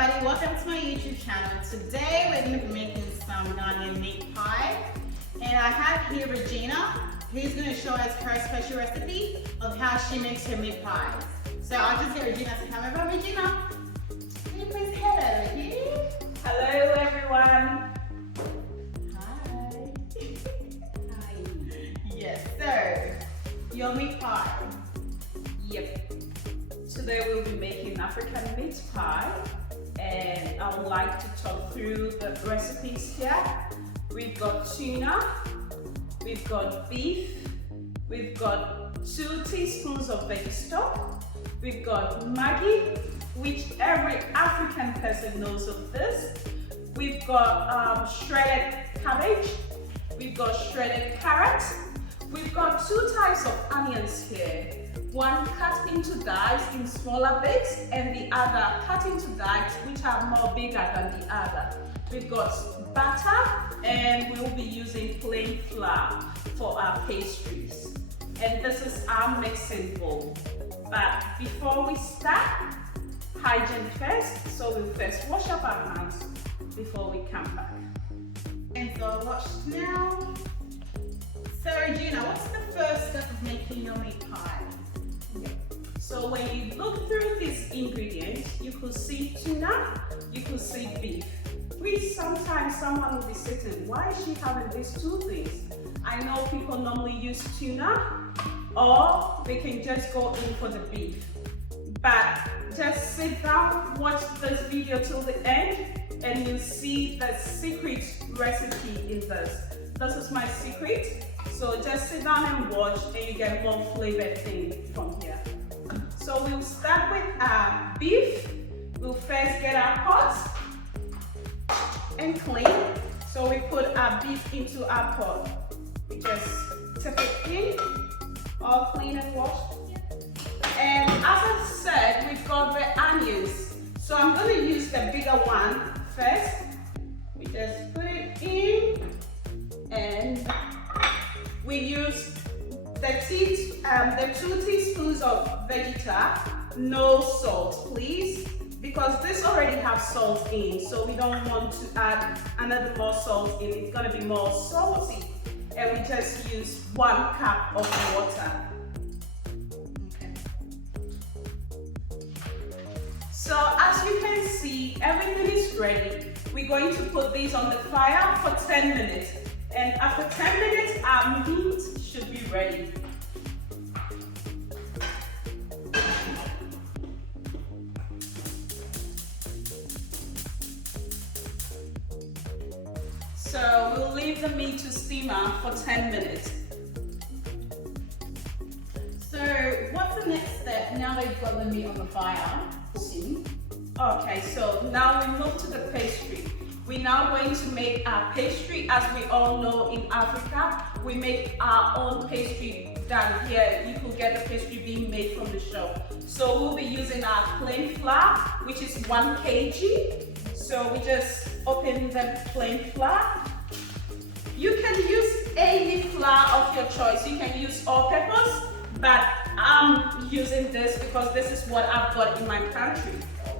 everybody, welcome to my YouTube channel. Today we're going to be making some Ghanaian meat pie, and I have here Regina, who's going to show us her special recipe of how she makes her meat pies. So I'll just get Regina to come over. Regina, can you please hello, Regina? Hello everyone. Hi. Hi. Yes, so your meat pie. Yep. Today we'll be making African meat pie, and I would like to talk through the recipes here. We've got tuna, we've got beef, we've got 2 teaspoons of veggie stock, we've got Maggi, which every African person knows of this. We've got shredded cabbage, we've got shredded carrot, we've got 2 types of onions here. One cut into dice in smaller bits, and the other cut into dice which are more bigger than the other. We've got butter, and we'll be using plain flour for our pastries. And this is our mixing bowl. But before we start, hygiene first. So we'll first wash up our hands before we come back. And so I'll wash now. So Regina, what's the first step of making your meat pie? So when you look through these ingredients, you could see tuna, you could see beef. Which sometimes someone will be sitting, why is she having these 2 things? I know people normally use tuna, or they can just go in for the beef. But just sit down, watch this video till the end, and you'll see the secret recipe in this. This is my secret. So just sit down and watch, and you get more flavored thing from here. So we'll start with our beef. We'll first get our pot and clean. So we put our beef into our pot. We just tip it in, all clean and washed. And as I said, we've got the onions. So I'm going to use the bigger one first. We just put it in, and we use the 2 teaspoons of veggie, no salt, please, because this already has salt in, so we don't want to add another more salt in. It's going to be more salty, and we just use 1 cup of water. Okay. So as you can see, everything is ready. We're going to put these on the fire for 10 minutes, and after 10 minutes, our meat should be ready. So we'll leave the meat to simmer for 10 minutes. So what's the next step now that you've got the meat on the fire? Okay, so now we move to the pastry. We're now going to make our pastry. As we all know, in Africa, we make our own pastry down here. You could get the pastry being made from the shop. So we'll be using our plain flour, which is 1 kg. So we just open the plain flour. You can use any flour of your choice. You can use all-purpose, but I'm using this because this is what I've got in my pantry.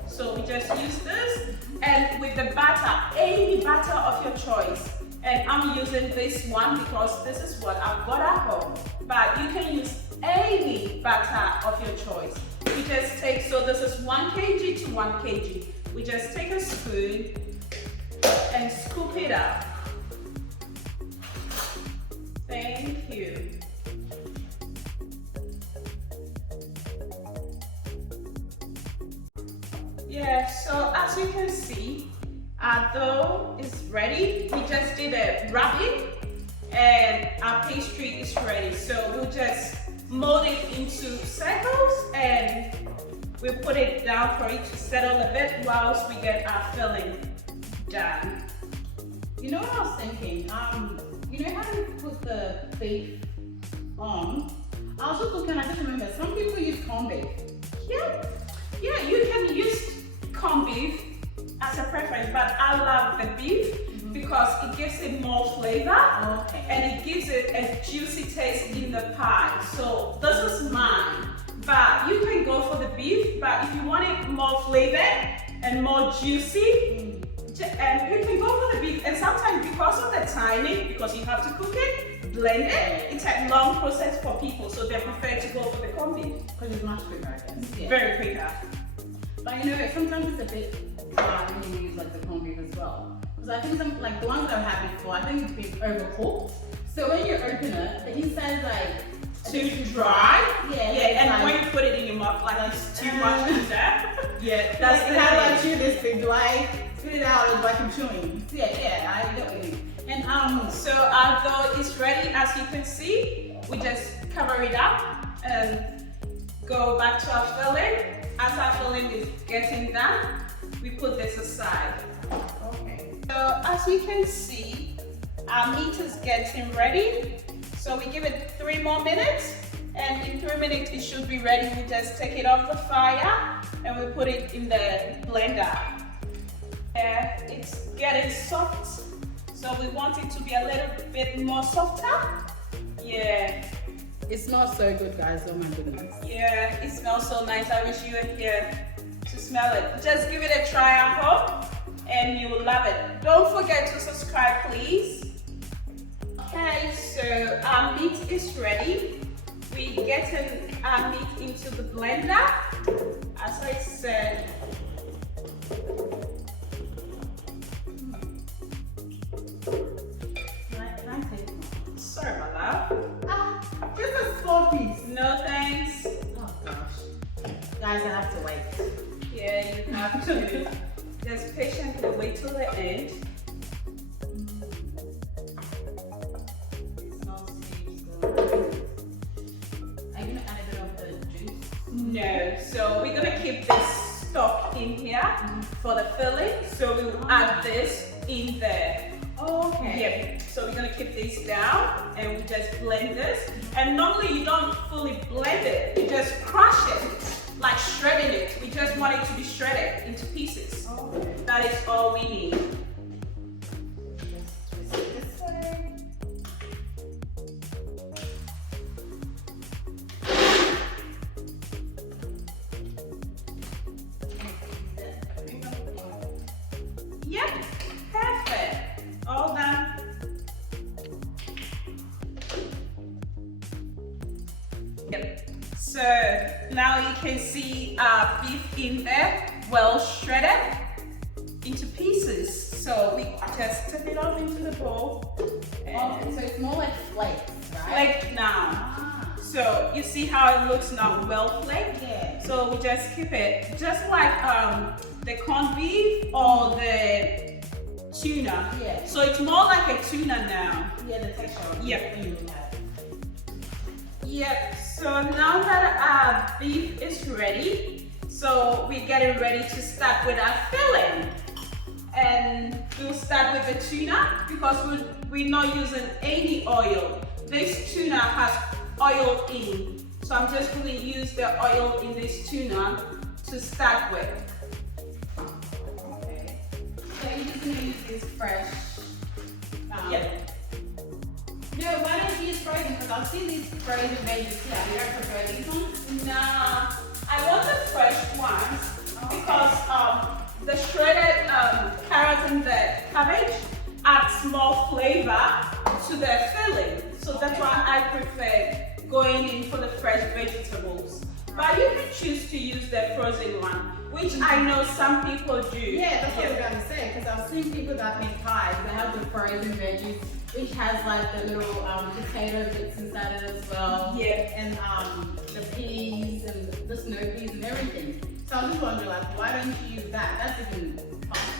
So we just use this, and with the butter, any butter of your choice. And I'm using this one because this is what I've got at home. But you can use any butter of your choice. We just take, so this is 1 kg to 1 kg. We just take a spoon and scoop it up. Thank you. Yeah, so as you can see, our dough is ready. We just did a wrapping, and our pastry is ready. So we'll just mold it into circles, and we'll put it down for it to settle a bit whilst we get our filling done. You know what I was thinking? You know how you put the beef on? I was just looking, I just remember, some people use corned beef. Yeah, you can use corned beef as a preference, but I love the beef because it gives it more flavor, and it gives it a juicy taste in the pie. So this is mine, but you can go for the beef, but if you want it more flavor, and more juicy. And you can go for the beef, and sometimes because of the timing, because you have to cook it, blend it, it's a long process for people, so they prefer to go for the corned beef. Because it's much quicker, I guess. Yeah. Very quicker. But you know, sometimes it's a bit dry when you use like the corned beef as well. Because I think some, like the ones that I've had before, I think it's been overcooked. So when you open it, the inside is like too dry. Yeah. Yeah, and like, when you put it in your mouth, like it's too much in there. Yeah, that's like, the how do I thing. chew this thing? Do I spit it out or do I keep chewing? Yeah, I get what you mean. And So our dough is ready, as you can see. We just cover it up and go back to our filling. As our filling is getting done, we put this aside. okay. So as you can see, our meat is getting ready. So we give it 3 more minutes, and in 3 minutes it should be ready. We just take it off the fire and we put it in the blender. Yeah, it's getting soft, so we want it to be a little bit more softer. Yeah. It smells so good, guys. Oh my goodness. Yeah, it smells so nice. I wish you were here to smell it. Just give it a try at home and you will love it. Don't forget to subscribe, please. Okay, so our meat is ready. We get our meat into the blender. As I said, Can I take one? sorry, my love. Just a small piece. No thanks. Oh gosh. Guys, I have to wait. Yeah, you have to. Just patiently wait till the end. It smells good. Are you gonna add a bit of the juice? No, so we're gonna keep this stock in here for the filling. So we will add this in there. Oh, okay. Yep. So we're gonna keep this down and we just blend this. And normally you don't fully blend it, you just crush it, like shredding it. We just want it to be shredded into pieces. Oh, okay. That is all we need. Just twist it this way. Yep, perfect. All done. Yep. So now you can see our beef in there, well shredded into pieces. So we just take it off into the bowl. Oh, so it's more like flakes, right? Flake now. Ah. So you see how it looks now, well flaked. Yeah. So we just keep it just like the corned beef or the tuna. Yeah. So it's more like a tuna now. Yeah, the texture. Yep. You have. Yep. So now that our beef is ready, so we're getting ready to start with our filling. And we'll start with the tuna because we're not using any oil. This tuna has oil in. So I'm just going to use the oil in this tuna to start with. Okay. So you're just gonna use this fresh. Yep. No, why don't you use frozen? Because I've seen these frozen veggies here. You don't prefer these ones? Nah, I want the fresh ones because the shredded carrot and the cabbage adds more flavor to the filling. So that's why I prefer going in for the fresh vegetables. But you can choose to use the frozen one, which I know some people do. Yeah, that's what I was going to say. Because I've seen people that make pies. They have the frozen veggies, which has like the little potato bits inside it as well. Yeah. And the peas and the snow peas and everything. So I'm just wondering, like, why don't you use that? That's even faster.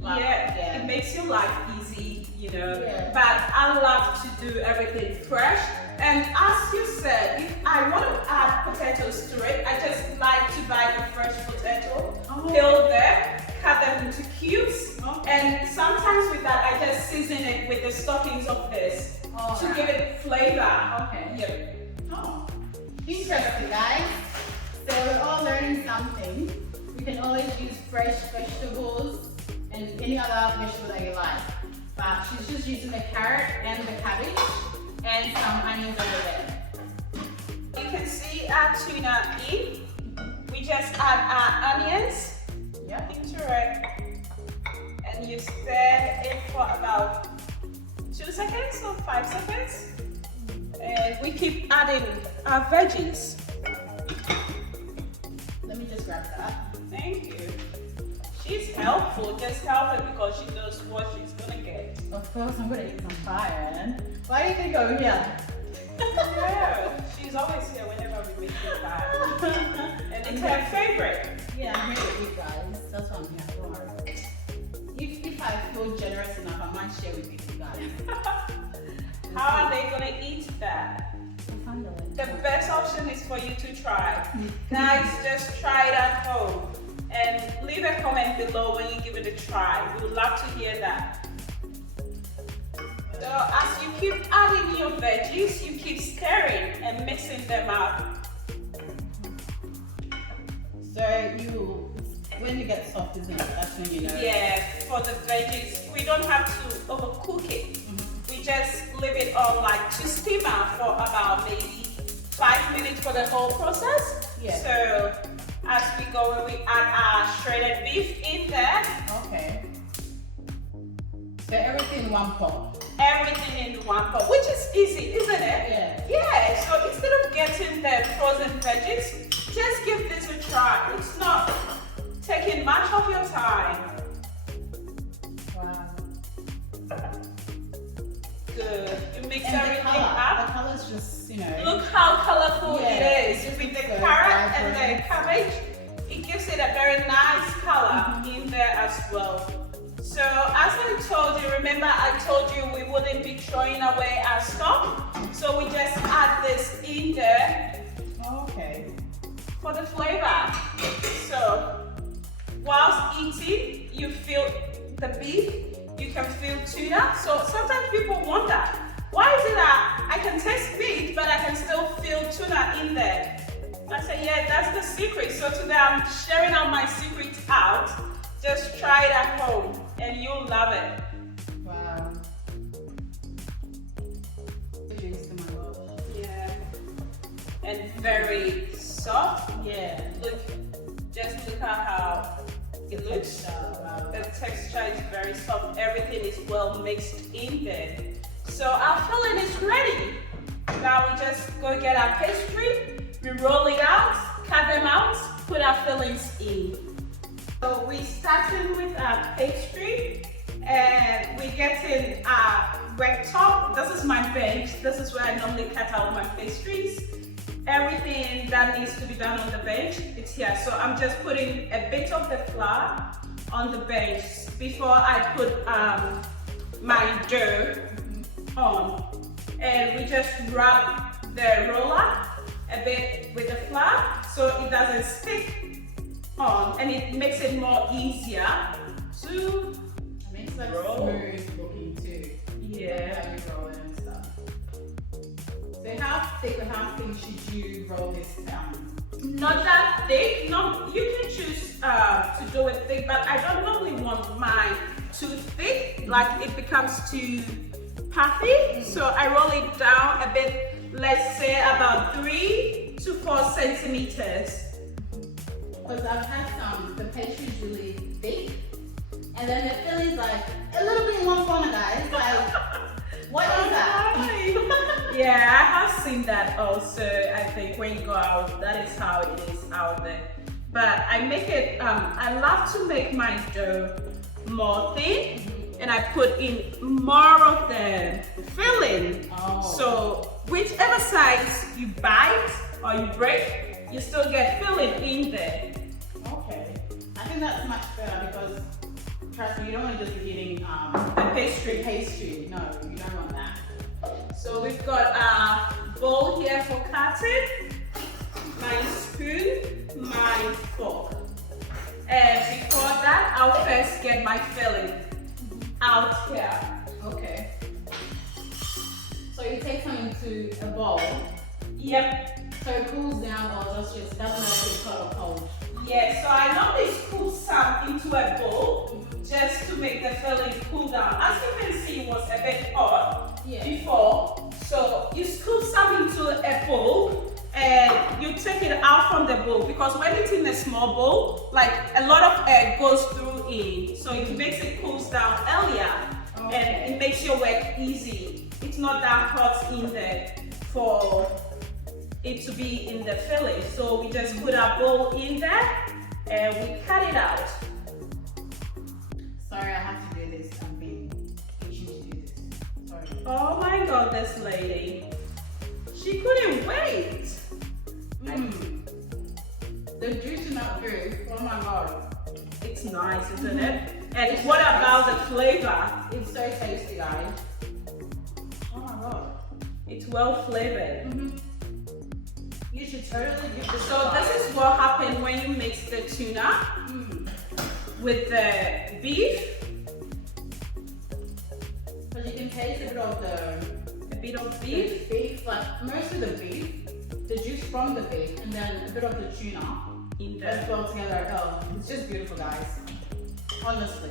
Like, Yeah, it makes your life easy, you know. Yeah. But I love to do everything fresh. And as you said, if I want to add potatoes to it, I just like to buy the fresh potato, peel them, cut them into cubes, and sometimes with that I just season it with the stockings of this to give it flavor. Okay. Yeah. Oh, interesting, guys. So we're all learning something. We can always use fresh vegetables and any other vegetable that you like. But she's just using the carrot and the cabbage and some onions over there. You can see our tuna in. We just add our onions Yep. into we keep adding our veggies. Let me just grab that. Thank you. She's helpful, just help her because she knows what she's gonna get. Of course, I'm gonna eat some pie. Why do you think over here? Yeah, she's always here whenever we make the pie. And it's her favorite. Yeah, I'm here with you guys. That's what I'm here for. If I feel generous enough, I might share with you guys. How are they gonna eat that? The best option is for you to try. Guys, just try it at home. And leave a comment below when you give it a try. We would love to hear that. So as you keep adding your veggies, you keep stirring and mixing them up. So when you get soft, isn't it? That's when you know. Yeah, for the veggies, we don't have to overcook it. We just leave it on like to steamer for about maybe 5 minutes for the whole process. Yeah. So as we go, we add our shredded beef in there. Okay. So everything in one pot. Everything in one pot, which is easy, isn't it? Yeah. Yeah, so instead of getting the frozen veggies, just give this a try. It's not taking much of your time. Wow. Good. You mix And everything the up. color's just, Look how colorful Yeah, it is. it's With the so carrot and vibrant. the cabbage, it gives it a very nice color in there as well. So as I told you, remember I told you we wouldn't be throwing away our stuff. So we just add this in there Okay. for the flavor. So whilst eating, you feel the beef, you can feel tuna. So sometimes people wonder, why is it that I can taste meat, but I can still feel tuna in there? I say, yeah, that's the secret. So today I'm sharing out my secret out. Just try it at home and you'll love it. Wow. Yeah. And very soft. Yeah. Just look at how it looks. Wow. The texture is very soft. Everything is well mixed in there. So our filling is ready. Now we just go get our pastry, we roll it out, cut them out, put our fillings in. So we started with our pastry and we get in our wet top. This is my bench. This is where I normally cut out my pastries. Everything that needs to be done on the bench, it's here. So I'm just putting a bit of the flour on the bench before I put my dough on. And we just rub the roller a bit with the flour so it doesn't stick on, and it makes it more easier to It makes it roll. smooth looking too. Yeah. How you roll it and stuff. So how thick or how thin should you roll this down? Not that thick. No, you can choose to do it thick, but I don't normally want mine too thick, like it becomes too puffy. So I roll it down a bit, let's say about 3 to 4 centimeters. Because I've had some, the pastry's really thick, and then the filling's like a little bit in one corner, guys. Like, what is that? Yeah, I have seen that also. I think when you go out, that is how it is out there. But I make it, I love to make my dough more thin, and I put in more of the filling. Oh. So whichever size you bite or you break, you still get filling in there. Okay. I think that's much better because, trust me, you don't want to just be eating The pastry. pastry. No, you don't want that. So we've got our bowl here for cutting, my spoon, my fork. And before that, I'll first get my filling out here. Okay. So you take some into a bowl, Yep. so it cools down or just doesn't matter if it's hot or cold. Yeah, so I normally scoop some into a bowl just to make the filling cool down. As you can see, it was a bit hot before. So you scoop some into a bowl and you take it out from the bowl, because when it's in a small bowl, like a lot of air goes through in, so it makes it cools down earlier. Okay. And it makes your work easy. It's not that hot in there for it to be in the filling. So we just put our bowl in there and we cut it out. Sorry, I have to do this. I'm being itching to do this. Sorry. Oh my God, this lady. She couldn't wait. The juice is not good. Oh my God. It's nice, isn't it? And what about the flavor? It's so tasty, guys. Oh my God. It's well flavored. You should totally give this So this is what happens when you mix the tuna with the beef. Because you can taste a bit of A bit of the beef. beef, like most of the beef, the juice from the beef, and then a bit of the tuna. In Let's the go together. Oh, it's just beautiful, guys. Honestly.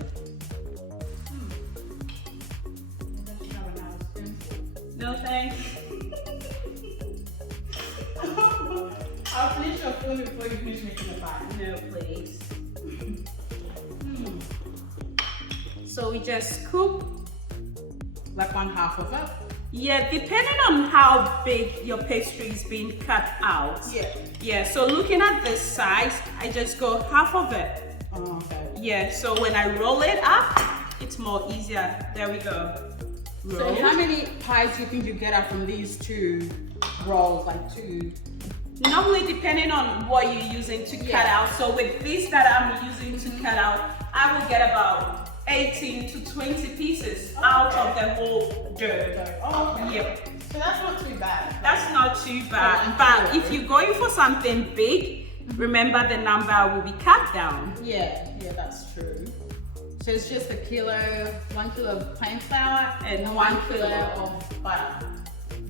no thanks. I'll finish your food before you finish making the pie. No, please. So we just scoop. Like one half of it. Yeah, depending on how big your pastry is being cut out. Yeah. Yeah, so looking at this size, I just go half of it. Oh, okay. Yeah, so when I roll it up, it's more easier. There we go. So how many pies do you think you get out from these two rolls? Like two? Normally depending on what you're using to cut out. So with this that I'm using to cut out, I will get about 18 to 20 pieces out of the whole dough. Oh, okay. Yep. So that's not too bad. That's not too bad. But if you're going for something big, remember the number will be cut down. Yeah, that's true. So it's just 1 kilo of plain flour and 1 kilo of butter.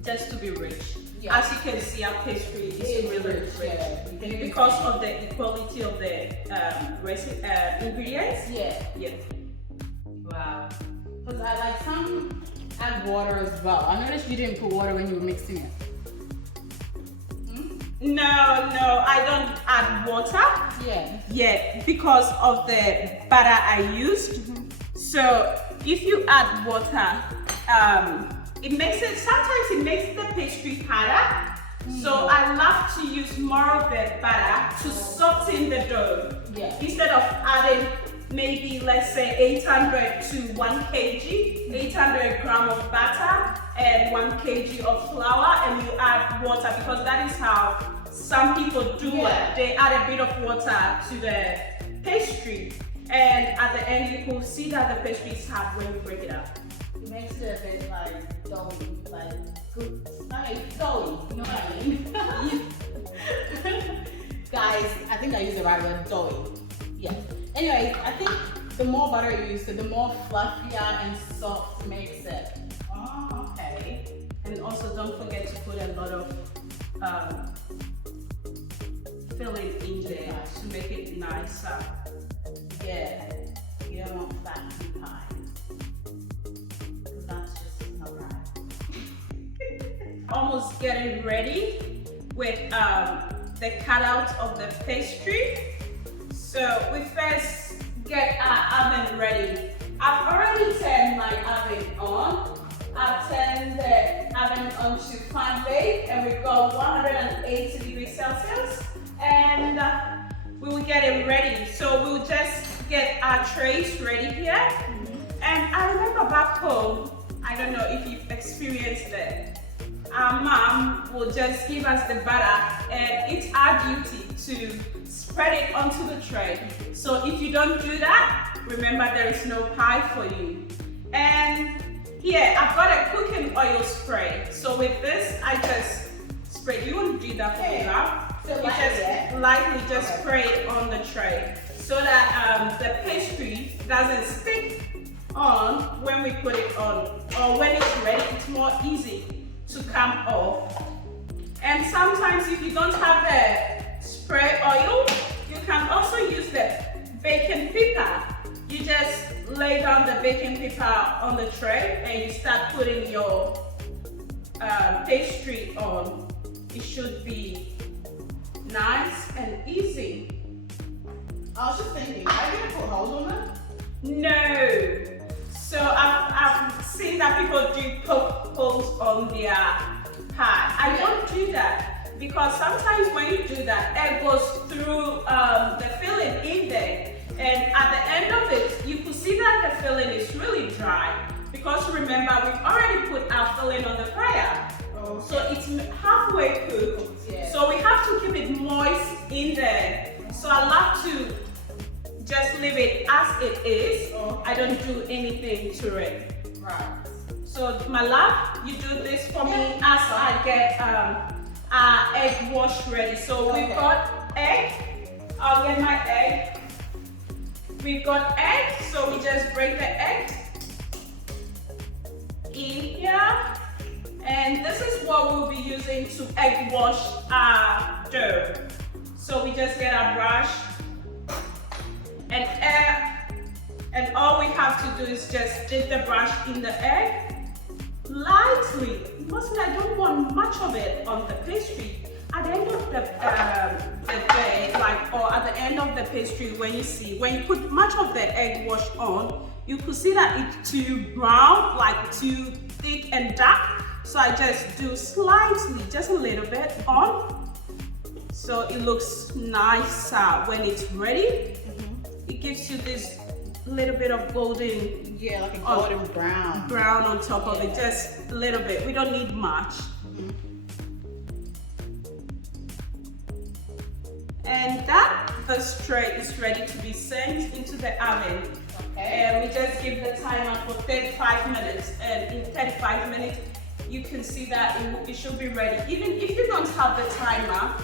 Just to be rich. Yeah. As you can see, our pastry is really rich. Yeah. Because of the equality of the ingredients. Yeah. Wow. Because I like some add water as well. I noticed you didn't put water when you were mixing it. No, I don't add water. Yeah, because of the butter I used. So if you add water, sometimes it makes the pastry harder. So I love to use more of the butter to soften the dough. Instead of adding maybe, let's say 800 to 1 kg, 800 gram of butter and 1 kg of flour, and you add water, because that is how some people do it. They add a bit of water to the pastry, and at the end you will see that the pastry is hard when you break it up. It makes it a bit like doughy, like good, like doughy, you know what I mean? Guys, I think I used the right word, doughy. Yeah. Anyway, I think the more butter you use, the more fluffier and soft makes it. Oh, okay. And also don't forget to put a lot of filling in there to make it nicer. Yeah, you don't want flat pie. Because that's just not right. Almost getting ready with the cutout of the pastry. So we first get our oven ready. I've already turned my oven on. I've turned the oven on to fan bake, and we've got 180 degrees Celsius, and we will get it ready. So we'll just get our trays ready here. And I remember back home, I don't know if you've experienced it, our mom will just give us the butter, and it's our duty to spread it onto the tray. So if you don't do that, remember there is no pie for you. And here I've got a cooking oil spray. So with this, I just spray. You want to do that for me, Rob? So you just lightly just spray it on the tray so that the pastry doesn't stick on when we put it on, or when it's ready, it's more easy to come off. And sometimes if you don't have the spray oil, you can also use the baking paper. You just lay down the baking paper on the tray and you start putting your pastry on. It should be nice and easy. I was just thinking, are you gonna put holes on it? No. So I've seen that people do poke holes on their pie. I don't do that because sometimes when you do that, egg goes through the filling in there, and at the end of it, you could see that the filling is really dry because remember we've already put our filling on the fire. Okay. So it's halfway cooked. Yeah. So we have to keep it moist in there. So I love to just leave it as it is. Okay. I don't do anything to it. Right. So my love, you do this for me as I get our egg wash ready. So we've got egg. I'll get my egg. We've got egg, so we just break the egg in here. And this is what we'll be using to egg wash our dough. So we just get our brush and all we have to do is just dip the brush in the egg lightly. Mostly I don't want much of it on the pastry. At the end of the day, or at the end of the pastry, when you put much of the egg wash on, you could see that it's too brown, like too thick and dark. So I just do slightly, just a little bit on, so it looks nicer when it's ready. It gives you this little bit of golden, like a golden brown on top of it, just a little bit. We don't need much. And that the tray is ready to be sent into the oven. And we just give the timer for 35 minutes, and in 35 minutes you can see that it should be ready. Even if you don't have the timer,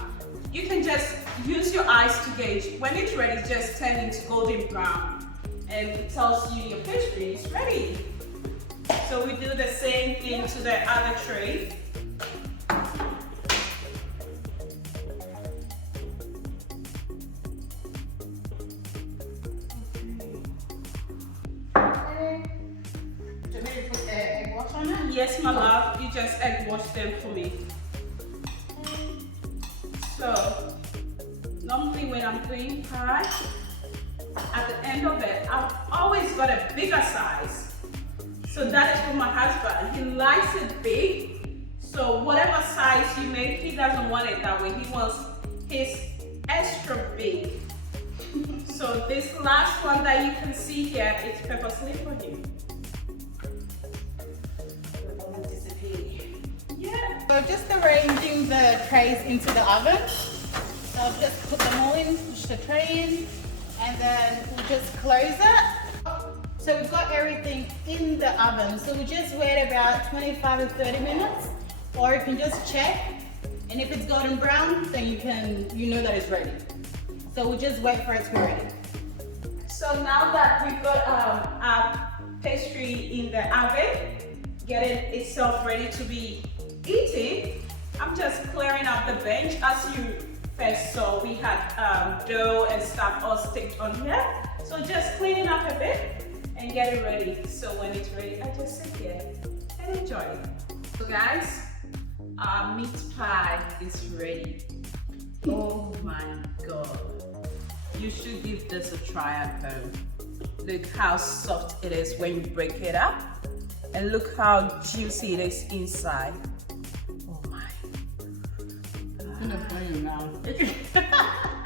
you can just use your eyes to gauge. When it's ready, just turn into golden brown and it tells you your pastry is ready. So we do the same thing to the other tray. Yes, my love, you just egg wash them for me. So, normally when I'm doing pie, at the end of it, I've always got a bigger size. So that is for my husband. He likes it big. So whatever size you make, he doesn't want it that way. He wants his extra big. So this last one that you can see here, it's purposely for him. Yeah. So just arranging the trays into the oven. So I'll just put them all in, push the tray in, and then we'll just close it. So we've got everything in the oven. So we just wait about 25 to 30 minutes, or you can just check. And if it's golden brown, then you know that it's ready. So we'll just wait for it to be ready. So now that we've got our pastry in the oven, getting itself ready to be eaten, I'm just clearing up the bench. As you first saw, we had dough and stuff all sticked on here. So just cleaning up a bit and get it ready. So when it's ready, I just sit here and enjoy it. So guys, our meat pie is ready. Oh my God. You should give this a try at home. Look how soft it is when you break it up. And look how juicy it is inside. Oh my. I'm gonna put it in your mouth.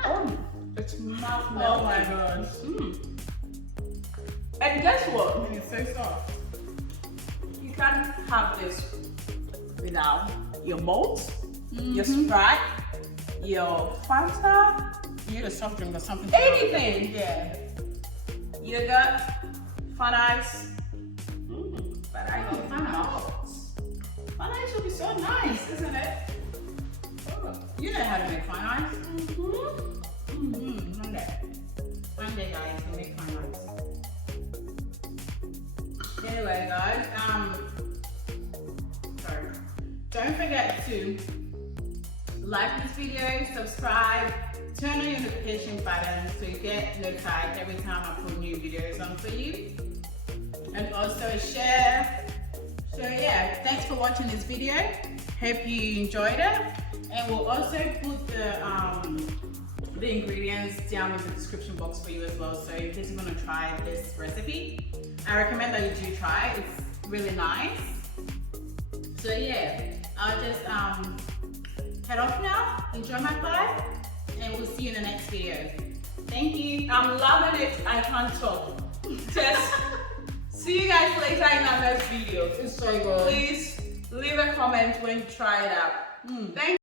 Oh, it's mouth melting. Oh my gosh. And guess what? It's so soft. You can't have this without your malt, your Sprite, your Fanta. You need a soft drink or something. Anything. Yeah. Yogurt, fun ice. But I don't know. Fun ice would be so nice, isn't it? Oh, you know how to make fun ice. One day, guys, we'll make fun ice. Anyway, guys, sorry. Don't forget to like this video, subscribe, turn on your notification button so you get notified every time I put new videos on for you. And also share. So yeah, thanks for watching this video. Hope you enjoyed it. And we'll also put the ingredients down in the description box for you as well. So in case you want to try this recipe, I recommend that you do try it. It's really nice. So yeah, I'll just head off now. Enjoy my pie, and we'll see you in the next video. Thank you. I'm loving it. I can't talk. Just see you guys later in our next video. It's so good. Please leave a comment when you try it out. Thank you.